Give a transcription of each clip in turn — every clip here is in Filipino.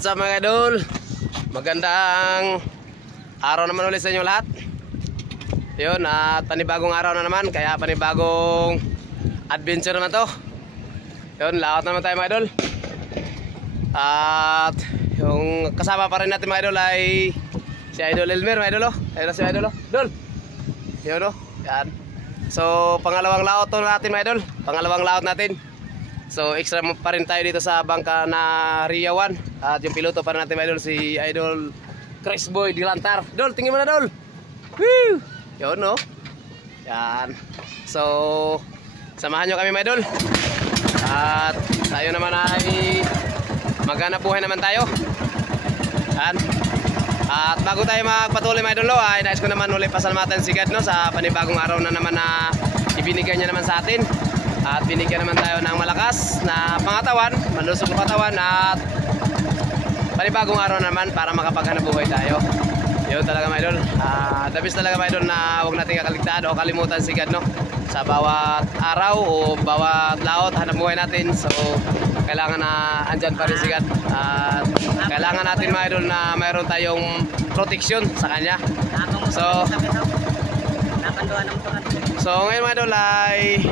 What's up mga idol? Magandang araw naman ulit sa inyo lahat. Yun, at panibagong araw na naman, kaya panibagong adventure naman to. Yun, laot naman tayo mga idol. At yung kasama pa rin natin mga idol ay si Idol Elmer mga idol. Ayun si Idol. Idol. Yun o, yan. So pangalawang laot to natin mga idol. Pangalawang laot natin. So extra pa rin tayo dito sa bangka na Ria 1. At yung piloto pa rin natin mga idol, si Idol Chris Boy Dilantar. Dol, tingin mo na Dol. Woo! Yun no. Yan. So samahan nyo kami mga idol. At tayo naman ay maghanap buhay naman tayo. Yan. At bago tayo magpatuloy mga idol, ay nais ko naman ulit pasalamatan si God no, sa panibagong araw na naman na ibinigay niya naman sa atin. At binigyan naman tayo ng malakas na pangatawan, malusog na katawan, at panibagong araw naman para makapaghanap buhay tayo. Yun talaga mga idol. The best talaga mga idol na huwag natin kakaligtaan o kalimutan si God no, sa bawat araw o bawat laot hanap buhay natin. So kailangan na andyan pa rin si God. Kailangan natin mga idol na mayroon tayong protection sa kanya. So ngayon mga idol ay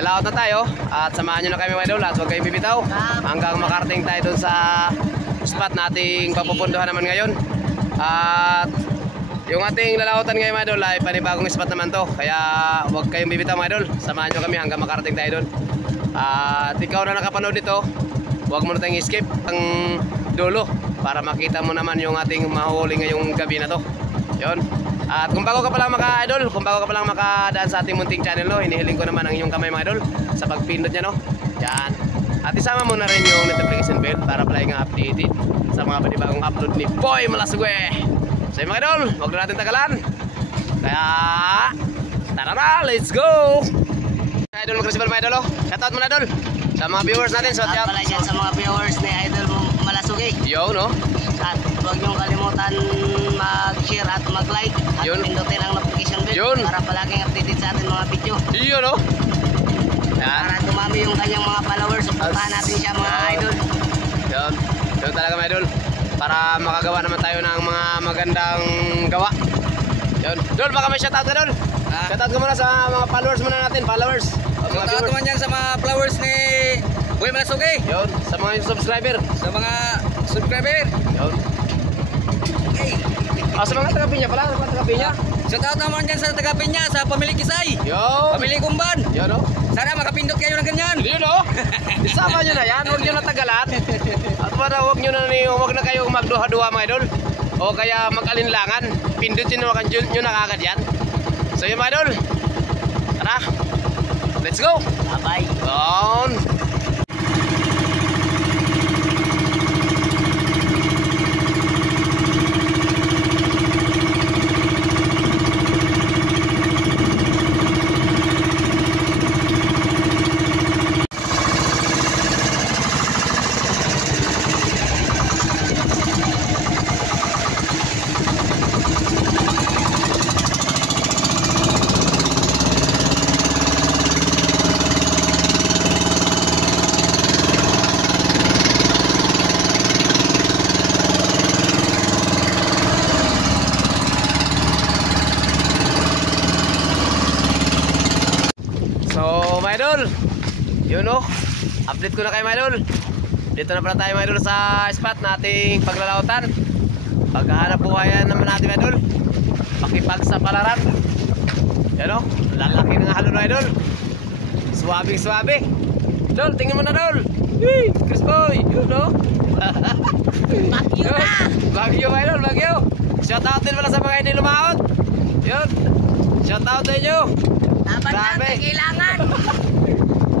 laot na tayo at samahan nyo na kami mga idol at huwag kayong bibitaw hanggang makarating tayo dun sa spot nating papupunduhan naman ngayon. At yung ating lalaotan ngayon mga idol ay panibagong spot naman to, kaya huwag kayong bibitaw mga idol, samahan nyo kami hanggang makarating tayo dun. At ikaw na nakapanood dito, huwag mo na tayong skip ang dulo para makita mo naman yung ating mahuli ngayong gabi na to. Yun. At kung bago ka pa lang maka-idol, kung bago ka pa lang makadaan sa ating munting channel no, hinihiling ko naman ang inyong kamay mga idol sa pagpindot niya no. Yan. At isama mo na rin yung notification bell para palagi kang updated sa mga panibagong upload ni Boy Malasugwe. So mga idol, huwag na natin tagalan. Kaya tara na, let's go! Idol mag-resibal mga idol, shoutout mo na idol sa mga viewers natin. So at pala dyan sa mga viewers ni Idol Malasugwe. Yo no. At huwag niyong kalimutan mag-share at mag-like at pindutin ang notification bell para palaging updated sa ating mga video. Yun no. Para dumami yung kanyang mga followers. Puntahan natin siya mga idol. Yun. Yun talaga mga idol. Para makagawa naman tayo ng mga magandang gawa. Yun. Dol, baka may shoutout ka Dol. Shoutout ka muna sa mga followers muna natin. Followers. Shoutout naman yan sa mga followers ni Boy Malasugwe. Yun. Sa mga subscriber. Sa mga subscriber. Yun. Okay. Sa mga taga-Pinya pala. Sa mga taga-Pinya. Shoutout naman dyan sa taga-Pinya, sa pamilya Kisay. Yo. Pamilya Kumban. Yun no. Sana makapindot kayo ng ganyan. Yun no. Isama nyo na yan. Huwag nyo na tagalan. At para huwag na kayong magduha-duha mga idol. O kaya mag-alinlangan. Pindutin nyo na kagad yan. So yun mga idol. Tara. Let's go. Bye-bye. On. Yun o, update ko na kayo mga idol. Dito na pala tayo mga idol sa spot nating paglalautan. Paghahanap buhayan naman natin mga idol, pakipagsapalaran. Yan o, lalaki ng halo na idol. Suwabing suwabe. Dol, tingin mo na Dol. Hey, Chris Boy, yun o. Bagyo na. Bagyo mga idol, bagyo. Shoutout din pala sa mga hindi lumaot. Yun, shoutout sa inyo. Laban natin, kailangan.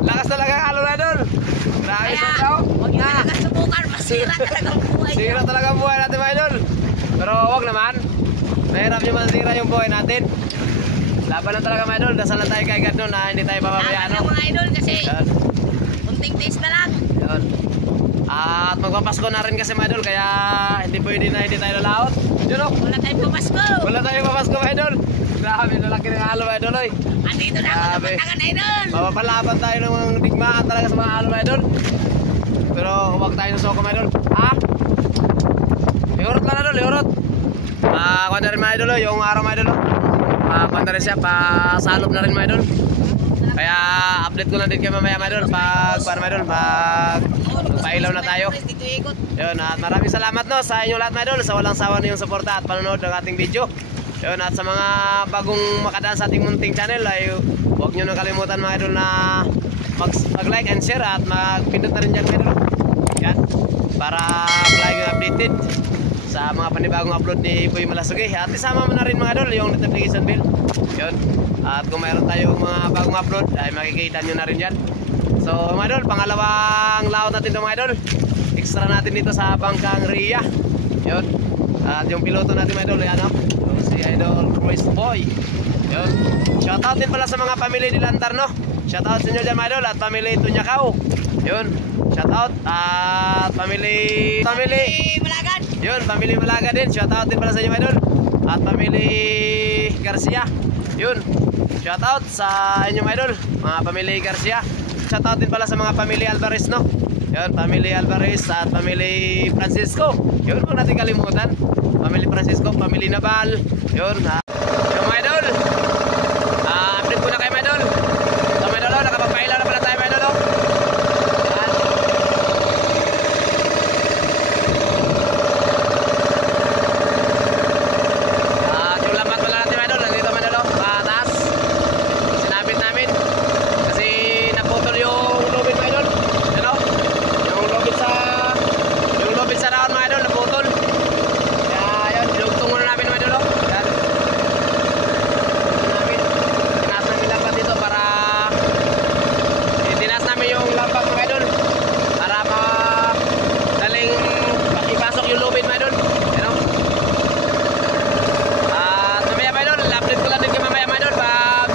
Lakas talaga ang halo na Dol. Grabe sa tao. Huwag nyo talaga subukan, masira talaga ang buhay. Sira talaga ang buhay natin mga idol. Pero huwag naman. Mahirap nyo masira yung buhay natin. Laban lang talaga mga idol. Dasal lang tayo kay God no, na hindi tayo papabayaan. Laban lang mga idol kasi kunting taste na lang. Yun. At magpapasko na rin kasi mga idol, kaya hindi pwede na hindi tayo lalaot. Yun o. Wala tayong papasko. Wala tayong papasko mga idol. Grabe, lalaki ng halo mga idol. Andito na ako napuntakan na idol. Mapapalaban tayo ng mga digmaan talaga sa mga halo mga idol. Pero huwag tayo sa soko mga idol. Ha? mga idol, yung araw mga idol. Panda rin siya, pasalop na rin mga idol. Kaya update ko na din kayo mamaya mga idol. Pailaw na tayo. Yun, at maraming salamat no sa inyong lahat mga idol, sa walang sawa na yung suporta at panonood ng ating video. Yun, at sa mga bagong makadaan sa ating munting channel ay huwag nyo nang kalimutan mga idol na mag-like and share at magpindot na rin dyan mga idol. Yan, para lagi updated sa mga panibagong upload ni Boy Malasugi. At isama mo na rin mga idol yung notification bell. Yun, at kung mayroon tayong mga bagong upload ay makikita nyo na rin dyan. So mga idol, pangalawang laot natin ito mga idol. Extra natin dito sa Bangkang Ria. Yun, at yung piloto natin mga idol, yan o, si Idol Chris Boy. Yun, shoutout din pala sa mga family ni Lantar no. Shoutout sa inyo dyan mga idol, at family Tunyakaw. Yun, shoutout at family Malagan. yun, family Malaga din. Shoutout din pala sa inyo mga idol. At family Garcia. Yun, shoutout sa inyo mga idol, mga family Garcia. Shoutout din pala sa mga family Alvarez no. Yun, family Alvarez at family Francisco. Yun, kung natin kalimutan, family Francisco, family Naval. Yun, yung mga idol, update ko na kayo mga idol. So mga idol, nakapagpailaw na pala tayo mga idol. Yung lambat pala natin mga idol, nandito mga idol, pataas. Sinabit namin kasi naputol yung lubid mga idol. Ano? Yung lubid sa raon mga idol, naputol. Kaya yun, dinugtong muna namin mga idol. Yan. Tinaas namin lambat dito para itinaas namin yung lambat mga idol para daling ipasok yung lubid mga idol. Ano? At mamaya mga idol, update ko lang din kayo mamaya mga idol pag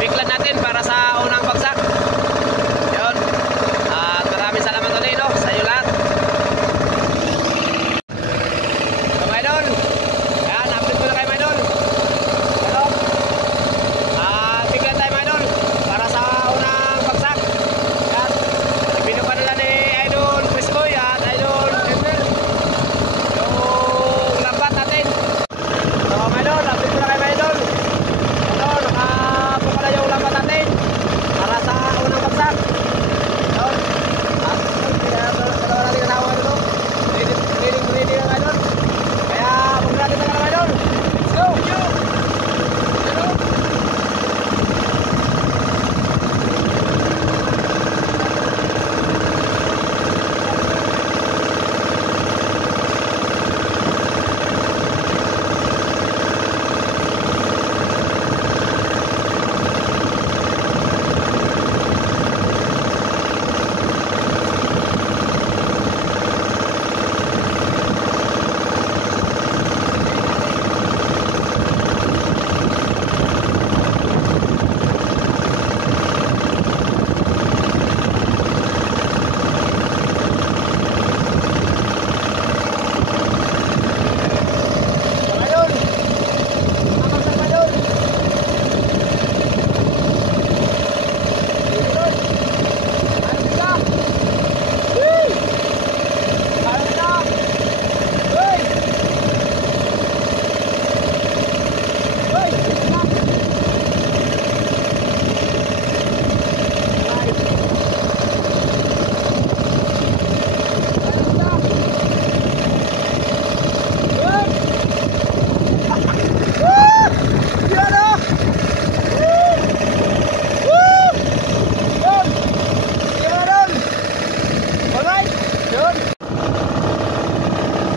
biglan natin para sa unang bagsak. Yun. At maraming salamat ulit no, sa inyo lahat. So mga idol, yan, update ko na kayo mga idol. Ano? Biglan tayo mga idol para sa unang bagsak. Yan. Ibinupa nila ni Idol Priscoy at Idol Edner yung lambat natin. So mga idol, update ko na kayo mga idol. Ano, nakabuka na yung lambat natin para sa unang bagsak. Yun. At dalawa natin kanawa dito. Ready na idol. Kaya huwag natin na kanawa idol. Let's go! Ano?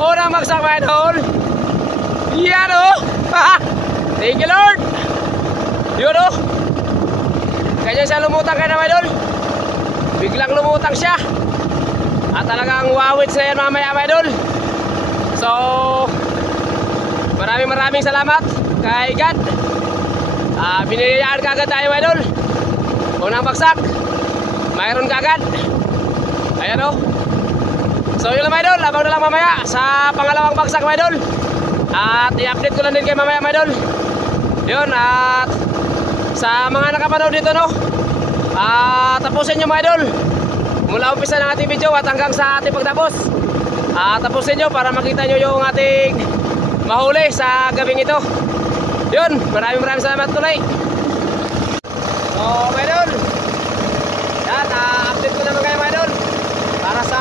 Unang bagsak mga idol. Yan o. Thank you Lord. Yun o. Kanya siya lumutang kayo mga idol. Biglang lumutang siya. At talagang wawits na yan mamaya mga idol. So maraming salamat kay God. Biniliyaan kagad tayo mga idol. Unang bagsak, mayroon kagad. Ayan o. So yun lang mga idol, abang na lang mamaya sa pangalawang bagsak mga idol. At i-update ko lang din kayo mamaya mga idol. Yun, at sa mga nakapanood dito no, tapusin nyo mga idol mula umpisa ng ating video at hanggang sa ating pagtapos. Tapusin nyo para makita nyo yung ating mahuli sa gabing ito. Yun, maraming salamat tuloy. So mga idol, yan, update ko naman kayo mga idol para sa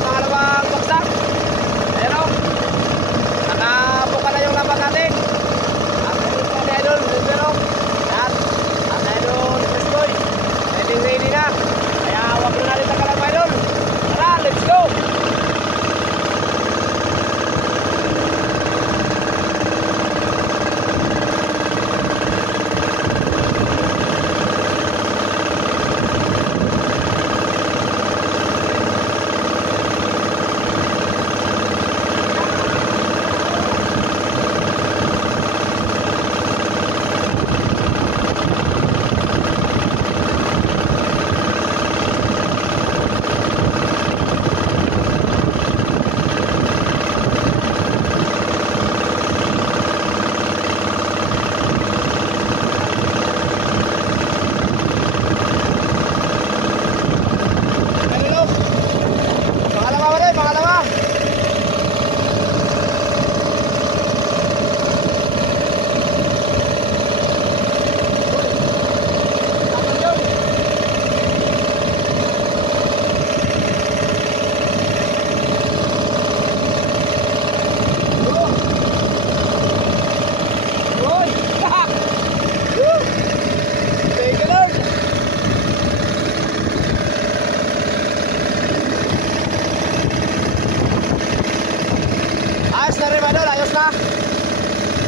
pangalawang baksak. Ayan o, nakabuka na yung laban natin. At mga idol, pero yan, at idol Prestoy, ready na. Kaya huwag na natin takalan mga idol. Tara, let's go.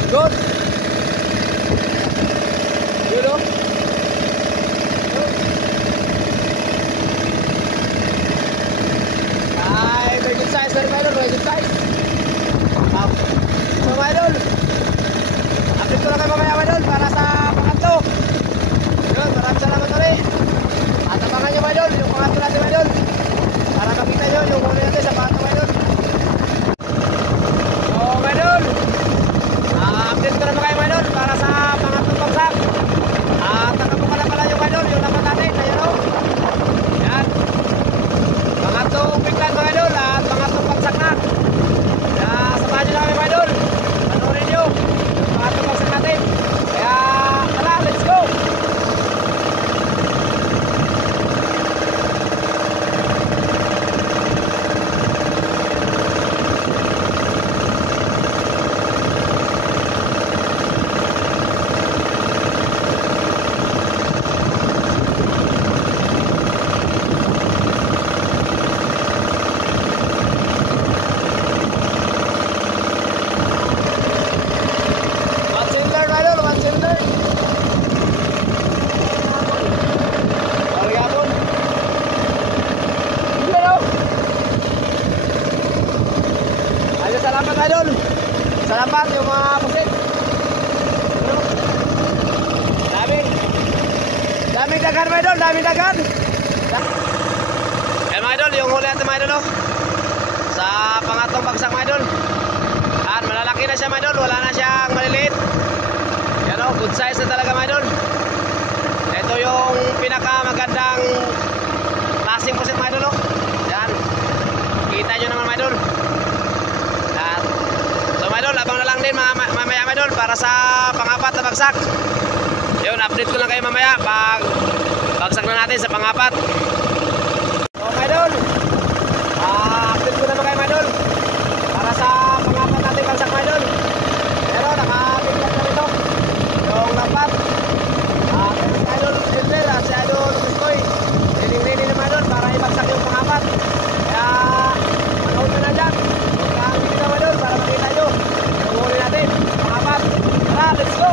Good. You know? Ay, may good size na rin, idol. May good size. So, mga idol, update ko lang kayo mamaya, idol, para sa pangatlo. Yun, maraming salamat ulit. At abangan nyo, idol, yung pangatlo natin, idol, para makita nyo yung huli natin sa pangatlo, idol. So, mga idol, update ko naman kayo, idol, para sa pangatlong bagsak. At nakabuka na pala yung idol, yung laban natin, ayun o. Yan. Pangatlong biglan, mga idol, at pangatlong bagsak na. Kaya samahan nyo lang kami, mga idol. Panoorin nyo yung pangatlong bagsak natin. Kaya, tara, let's go. Salamat, idol. Salamat yung mga pusit. Daming dagan, mga idol. Daming dagan. Yan, mga idol, yung huli natin, mga idol, sa pangatong bagsak, mga idol. At malalaki na siya, mga idol. Wala na siyang maliliit. Yan o, good size na talaga, mga idol. Ito yung pinakamagandang klaseng pusit, mga idol. Yan. Kita nyo naman, mga idol. Idol, abang na lang din mamaya, idol, para sa pangapat na bagsak. Yun, update ko lang kayo mamaya pag bagsak na natin sa pangapat. So, idol, update ko naman kayo, idol, para sa pangapat natin bagsak, idol. Pero nakapiglas na ito yung lampat. Idol Edler at si idol Prestoy, ready naman, idol, para ibagsak yung pangapat. Kaya manood na dyan. Magkakabit na, idol, para makita nyo yung huli natin, pangapat. Tara, let's go.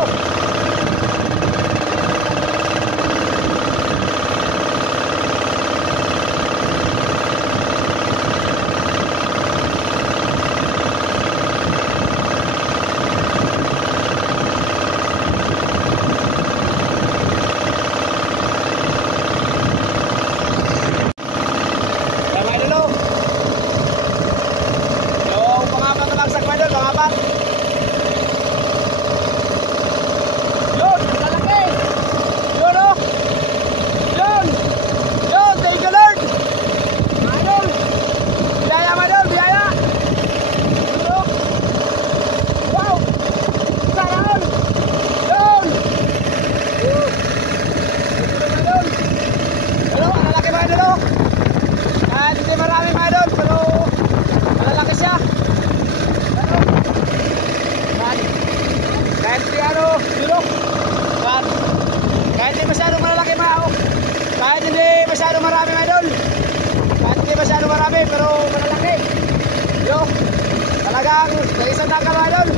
Hanggang sa isang dangkal mga idol.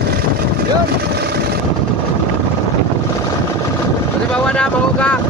Yun. Kasi bawa na, mahuga.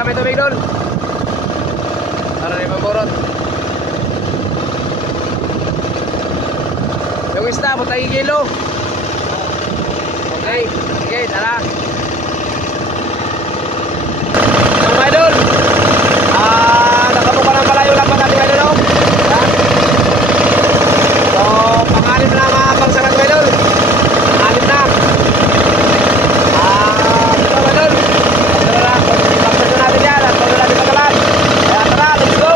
May tubig doon para di maburot. Yung isda, butang kilo. Okay, sige, tara. Yung mga idol, nakabuka ng pala yung lambat natin mga idol. So, pangalim na mga pangsalat mga idol. Pangalim na. Ito mga idol. Natin yan at pag natin pagkalan. Kaya tara, let's go!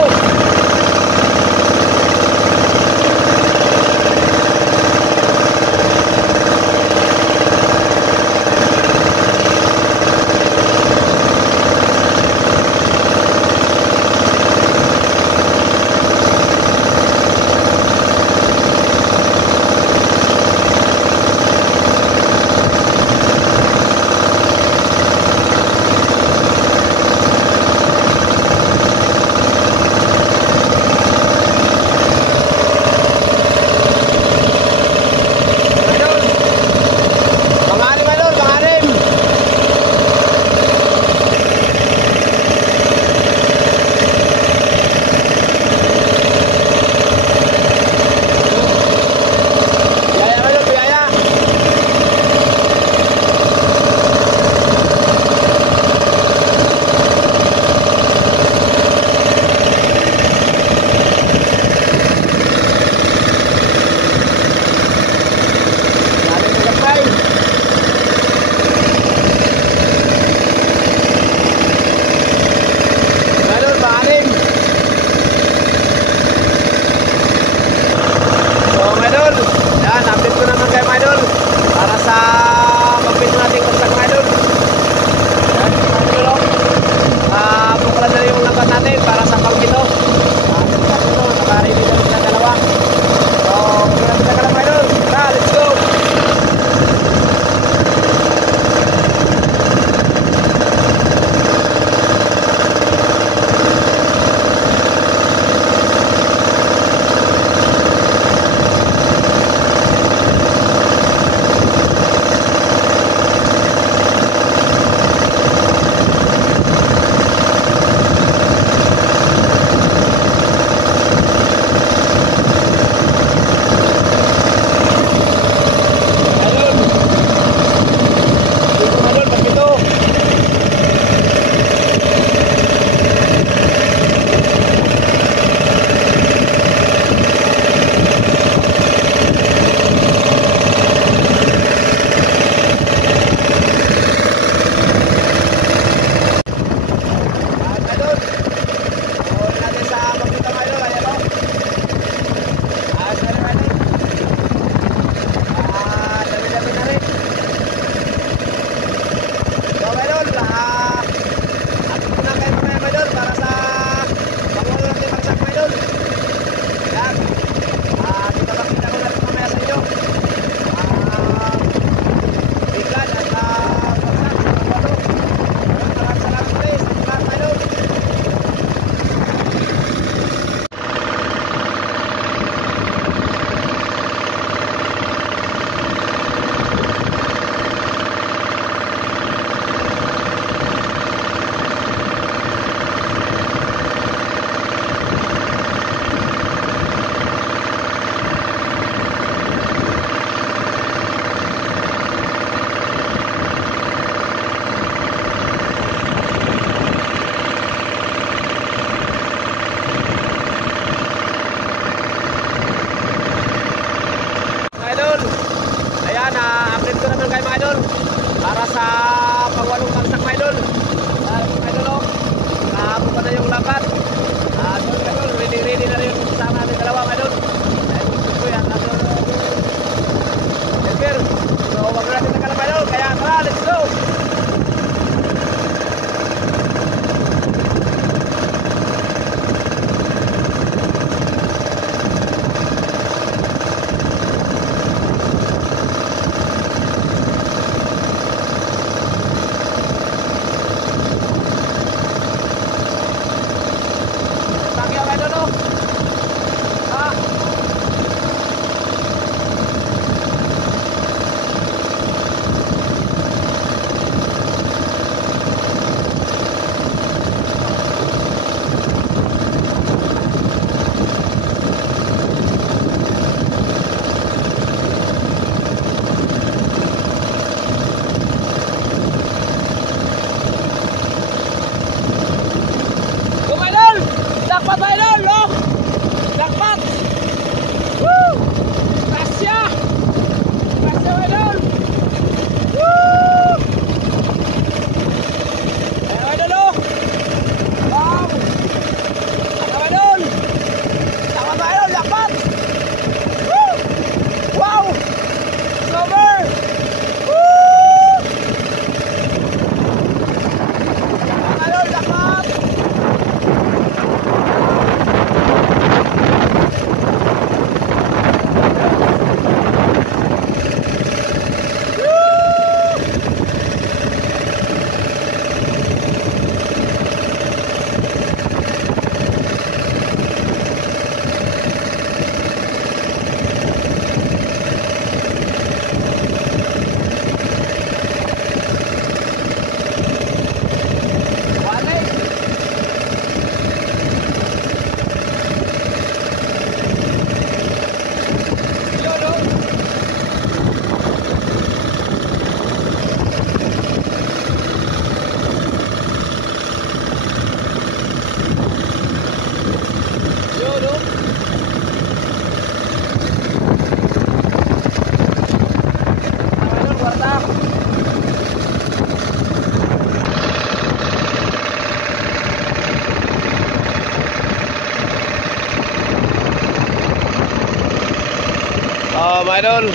mga idol.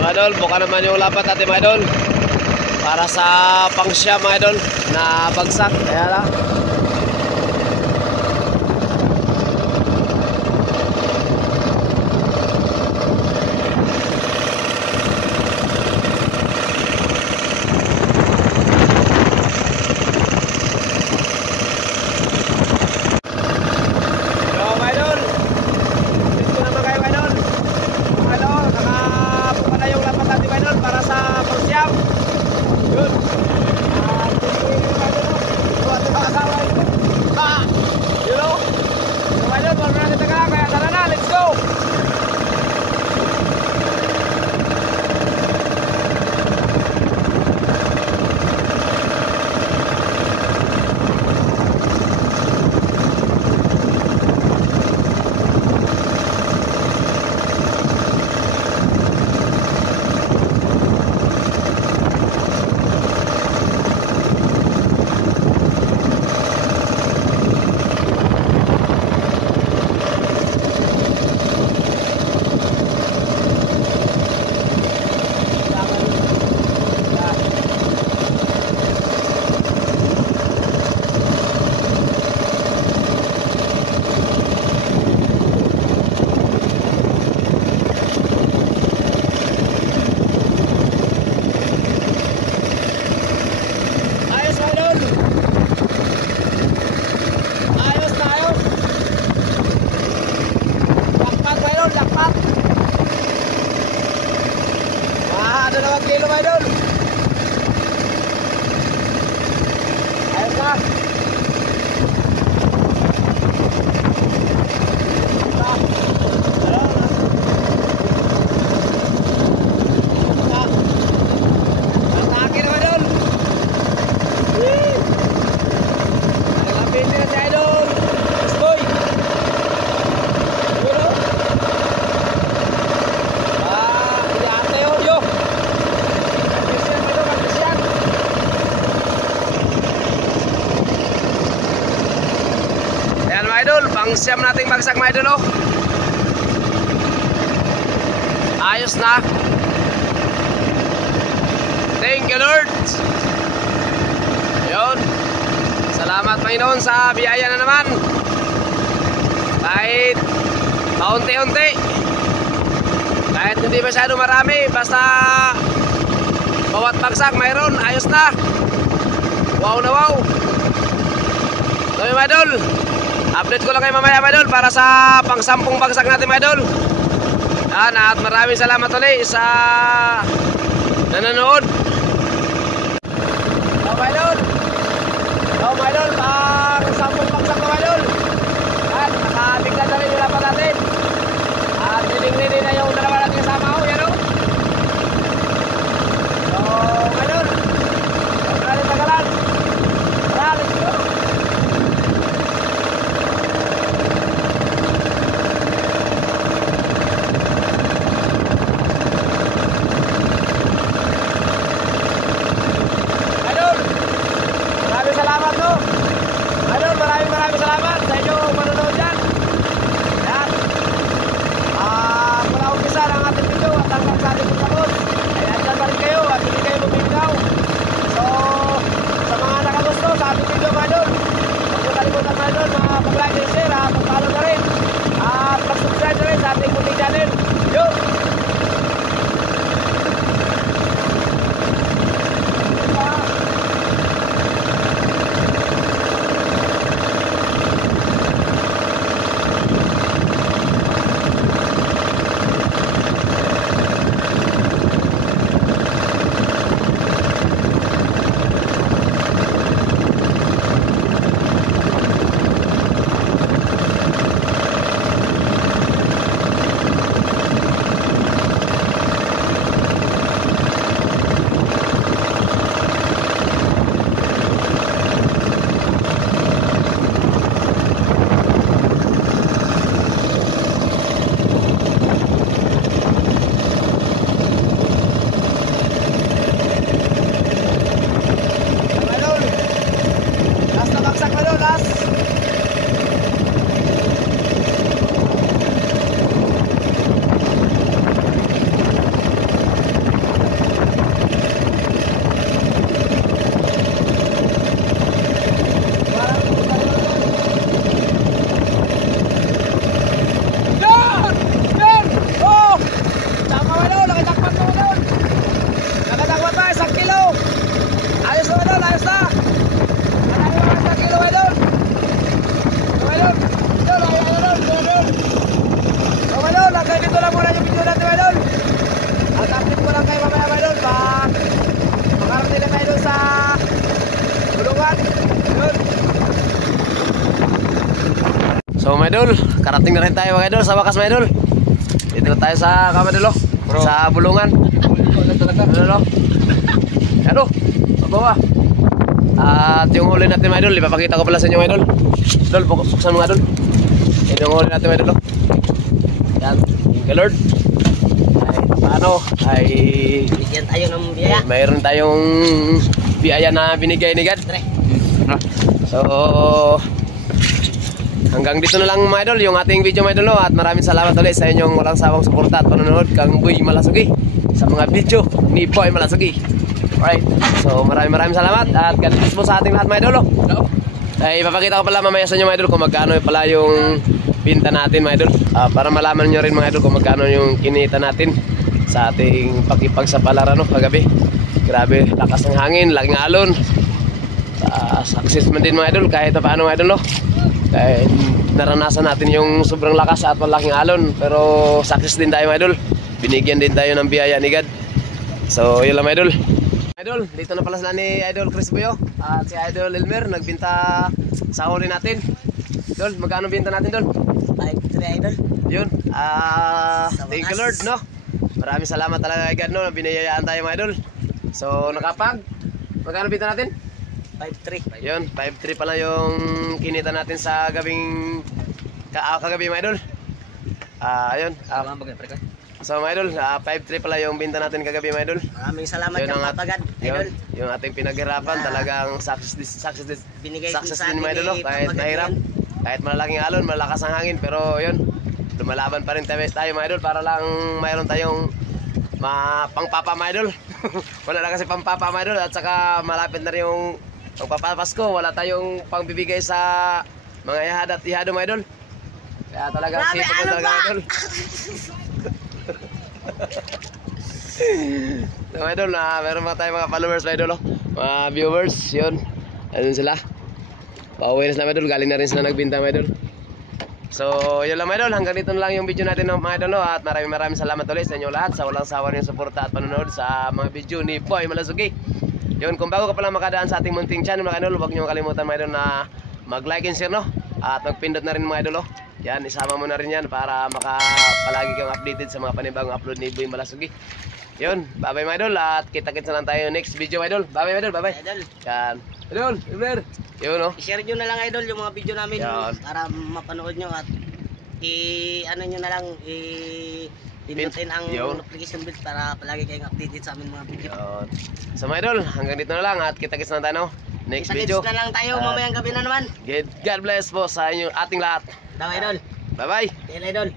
Mga idol, buka naman yung lapat natin mga idol. Para sa pangsya mga idol na bagsak. Ayan na. Siyam nating bagsak mga idol, oh. Ayos na. Thank you Lord. Yun. Salamat Panginoon sa biyaya na naman. Kahit paunti-unti, kahit hindi masyado marami, basta bawat bagsak mayroon. Ayos na. Wow na wow. So mga idol, update ko lang kayo mamaya mga idol para sa pang-10 bagsak natin mga idol. At maraming salamat ulit sa nanonood. So mga idol, pang-10 bagsak mga idol. At nakabigla na rin yung lapat natin. At niling-nili na yung dalawa natin kasama ko. Yan o. So mga idol, maraming tagalan. Let's go. mga idol, karating na rin tayo mga idol sa wakas mga idol. Dito na tayo sa kama idol, sa bulungan. Ano? Ano? Babawa. At yung huli natin mga idol, ipapakita ko pala sa inyo mga idol. Idol, buksan mga idol. Ito yung huli natin mga idol. Yan, thank you Lord. Ay, paano? Ay, Bigyan tayo ng biyaya. mayroon tayong biyaya na binigay ni God. So, hanggang dito na lang mga idol yung ating video mga idol, no? At maraming salamat ulit sa inyong walang sawang suporta at panonood kang Boy Malasugi sa mga video ni Boy Malasugi. Alright, so maraming salamat at God bless mo sa ating lahat mga idol, no? Ay, ipapakita ko pala mamaya sa inyo mga idol kung magkano pala yung binta natin mga idol, para malaman nyo rin mga idol kung magkano yung kinita natin sa ating pakipagsapalaran, no, kagabi. Grabe, lakas ng hangin, laking alon. Success man din mga idol kahit paano mga idol, no? Kahit naranasan natin yung sobrang lakas at malaking alon, pero success din tayo mga idol. Binigyan din tayo ng biyaya ni God. So yun lang mga idol. Idol, dito na pala sila ni Idol Chris Boyo at si Idol Elmer nagbinta sa huli natin. Idol, magkano binta natin Idol? 5-3 idol. Yun, thank you Lord, no? Maraming salamat talaga kay God, no? Biniyayaan tayo mga idol. So nakapag, magkano binta natin? 5-3. Yun, 5-3 pala yung kinita natin sa gabing kagabi mga idol. Ayun. So mga idol, 5-3 pala yung binta natin kagabi mga idol. Maraming salamat Yun kang ang papagad, yun, idol. yung ating pinaghirapan talagang Binigay success sa din mga idol, no? atin ni Kahit Papagad mahirap, yun. kahit malaking alon, malakas ang hangin, pero yun, lumalaban pa rin tayo mga idol para lang mayroon tayong pangpapa mga idol. Wala na kasi pangpapa mga idol at saka malapit na rin yung pagpapasko, wala tayong pangbibigay sa mga ihad at ihado mga idol. Kaya talagang Grabe, sipag ano talaga ba? idol. So mga idol, meron mga tayo mga followers mga idol, mga viewers, yun. Ayun sila. Pauwi na sila mga idol, galing na rin sila nagbinta mga idol. So yun lang mga idol, hanggang dito na lang yung video natin mga idol, no? At maraming salamat ulit sa inyo lahat sa walang sawa niyong suporta at panonood sa mga video ni Boy Malasugi. Yun, kung bago ka pala makadaan sa ating munting channel mga idol, huwag niyo makalimutan mga idol na mag-like and share, no? At magpindot na rin mga idol, no? Yan, isama mo na rin yan para palagi kang updated sa mga panibagong upload ni Boy Malasugi. Yun, bye-bye mga idol at kita-kits na lang tayo next video mga idol. Bye-bye mga idol, bye-bye. Idol. Yan. Idol, Iber. Yun, no? I-share nyo na lang idol yung mga video namin Yan. para mapanood nyo at ano nyo na lang pindutin ang Yun. notification bell para palagi kayong updated sa amin mga video. Yun. So mga idol, hanggang dito na lang at kita-kits na tayo, no? Next Kita-kits video. na lang tayo mamayang gabi na naman. God bless po sa inyo ating lahat. Daw idol. Bye-bye. Idol.